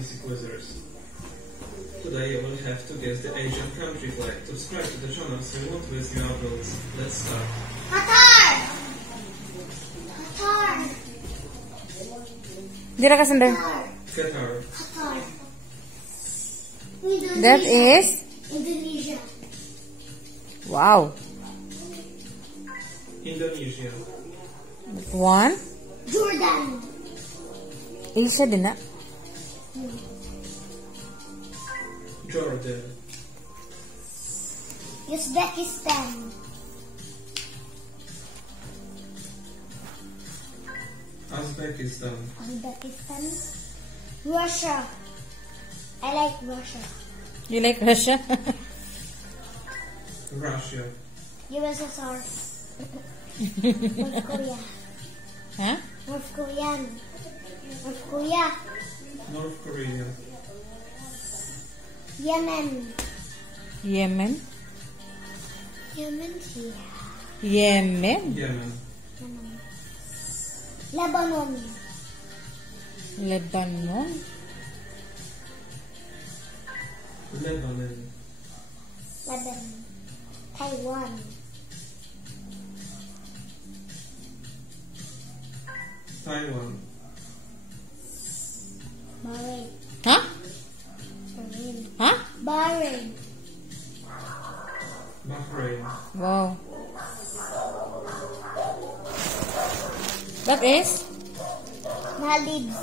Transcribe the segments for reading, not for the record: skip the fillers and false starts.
Fantasy Quizzers. Today you will have to guess the Asian country flag. Subscribe to the channel so you won't miss new uploads. Let's start. Qatar! Qatar! Dira ka sandal. Qatar. Qatar. That is? Indonesia. Wow. Indonesia. One. Jordan. Asia din na. Jordan. Uzbekistan. Uzbekistan. Uzbekistan. Russia. I like Russia. You like Russia? Russia. USSR. North Korea. Huh? North Korean. North Korea. North Korea. Yemen. Yemen. Yemen here. Yemen. Yemen. Lebanon. Lebanon. Lebanon. Lebanon. Taiwan. Taiwan. Bahrain. Huh? Bahrain. Huh? Bahrain. Bahrain. Wow. That is? Maldives.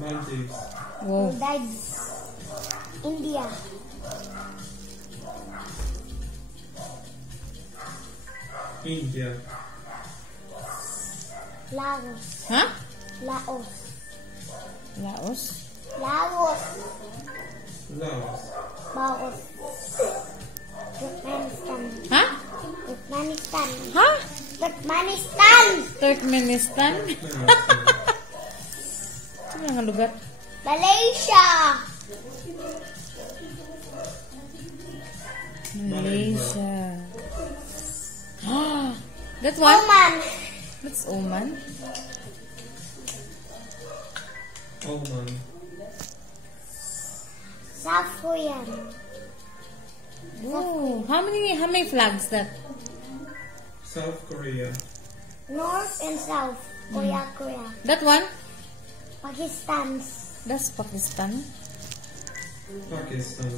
Maldives. Wow. Maldives. India. India. Laos. Huh? Laos. Laos. Laos. Laos. Laos. Turkmenistan. Huh? Turkmenistan. Huh? Turkmenistan. Turkmenistan. Turkmenistan. Ano ang lugar? Malaysia. Malaysia. That one? Oman. That's Oman. Oman. South Korea. Oh, how many flags that? South Korea. North and South. Korea, Korea. That one? Pakistan. That's Pakistan. Pakistan.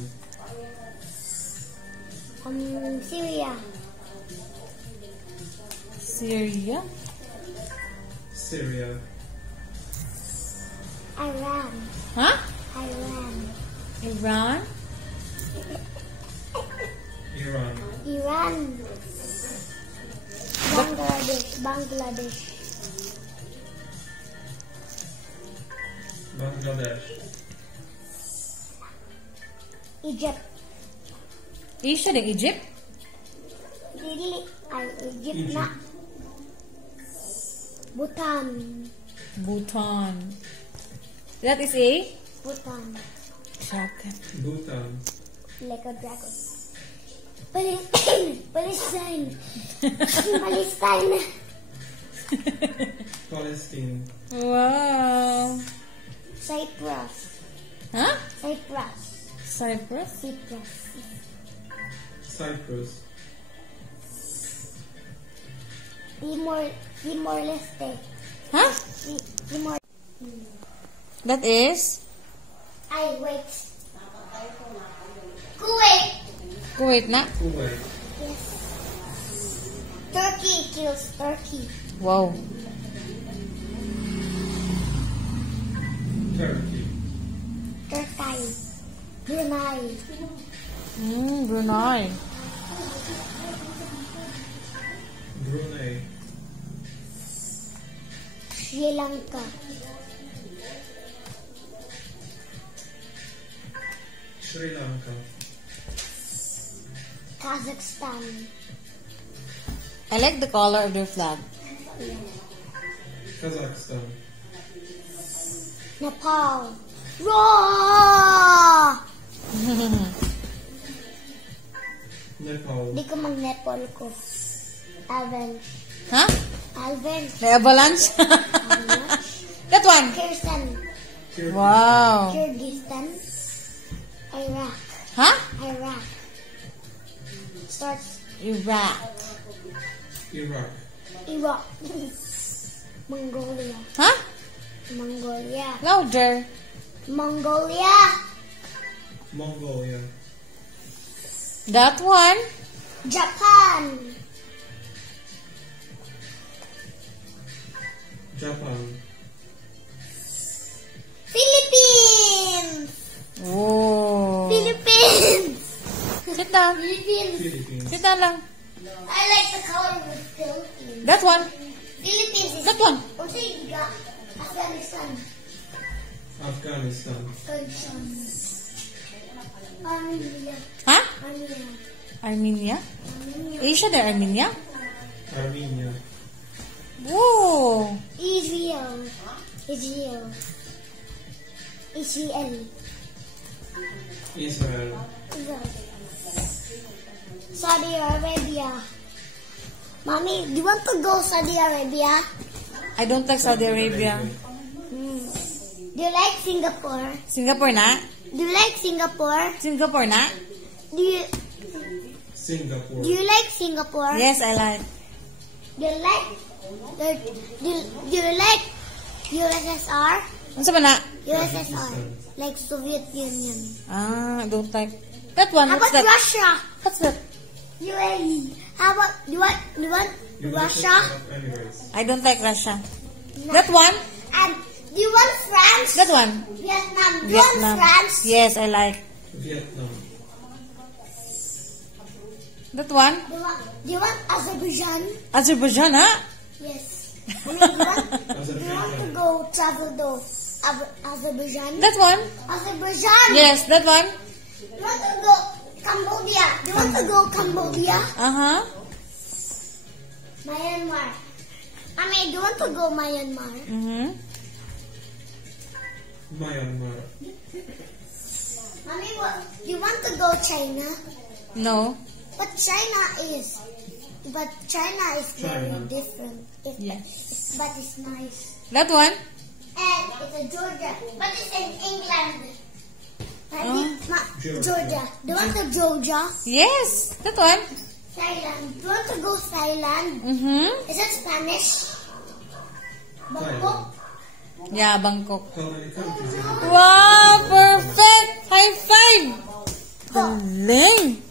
Syria. Syria. Syria. Iran. Huh? Iran. Iran. Iran. Iran. Bangladesh. Bangladesh. Bangladesh. Egypt. Asia din, Egypt? Dili ay Egypt Egypt. na. Bhutan. Bhutan. That is a? Bhutan. Dragon. Bhutan. Like a dragon. Palestine. Palestine. Palestine. Palestine. Wow. Cyprus. Huh? Cyprus. Cyprus? Cyprus. Cyprus. Timor-Leste. Huh? Timor. That is? Ay, wait. Kuwait. Kuwait na? Kuwait. Yes. Turkey kills Turkey. Wow. Turkey. Turkey. Brunei. Brunei. Brunei. Sri Lanka. Sri Lanka. Kazakhstan. I like the color of their flag. Kazakhstan. Nepal. Raw! Nepal. Di ko mag-Nepal ko. Alvin. Huh? Alvin. The avalanche? That one. Kirsten. Kyrgyzstan. Wow. Kyrgyzstan. Iraq. Huh? Iraq. Starts Iraq. Iraq. Iraq. Mongolia. Huh? Mongolia. Louder. Mongolia. Mongolia. That one. Japan. Japan. Philippines. Oh. Philippines. Sit down. Philippines. Philippines. Sit down lang. I like the color of Philippines. That one. Philippines is That one. also you got Afghanistan. Afghanistan. Afghanistan. Armenia. Huh? Armenia. Armenia? Armenia. Asia there, Armenia? Armenia. Whoa. Israel. Israel. Israel. Israel. Israel. Saudi Arabia. Mommy, do you want to go Saudi Arabia? I don't like Saudi Arabia. Do you like Singapore? Singapore na? Do you like Singapore? Singapore na? Do you Singapore. like Singapore? Yes, I like. Do you like do you like USSR? Ano ba na? USSR, like Soviet Union. Ah, I don't like. That one, How what's about that? Russia? What's that? UAE. How about do you want Russia? Emirates. I don't like Russia. That one? And do you want France? That one? Vietnam. Do you want Vietnam. France? Yes, I like. Vietnam. That one? Do you want Azerbaijan? Azerbaijan, ha? Yes. Do you want to Azerbaijan. go travel to Azerbaijan? That one? Azerbaijan. Yes, that one? Do you want to go Cambodia? Do you want to go Cambodia? Uh-huh. Myanmar. I mean, do you want to go Myanmar? Mm-hmm. Myanmar. Mommy, what? Do you want to go China? No. But China is very China. different. Yes. But it's nice. That one? And it's a Georgia. But it's in England. Georgia. Georgia. Do you want to Georgia? Yes. That one? Thailand. Do you want to go Thailand? Mm-hmm. Is it Spanish? Thailand. Bangkok? Yeah, Bangkok. How many countries? Wow, perfect! High five! Galing!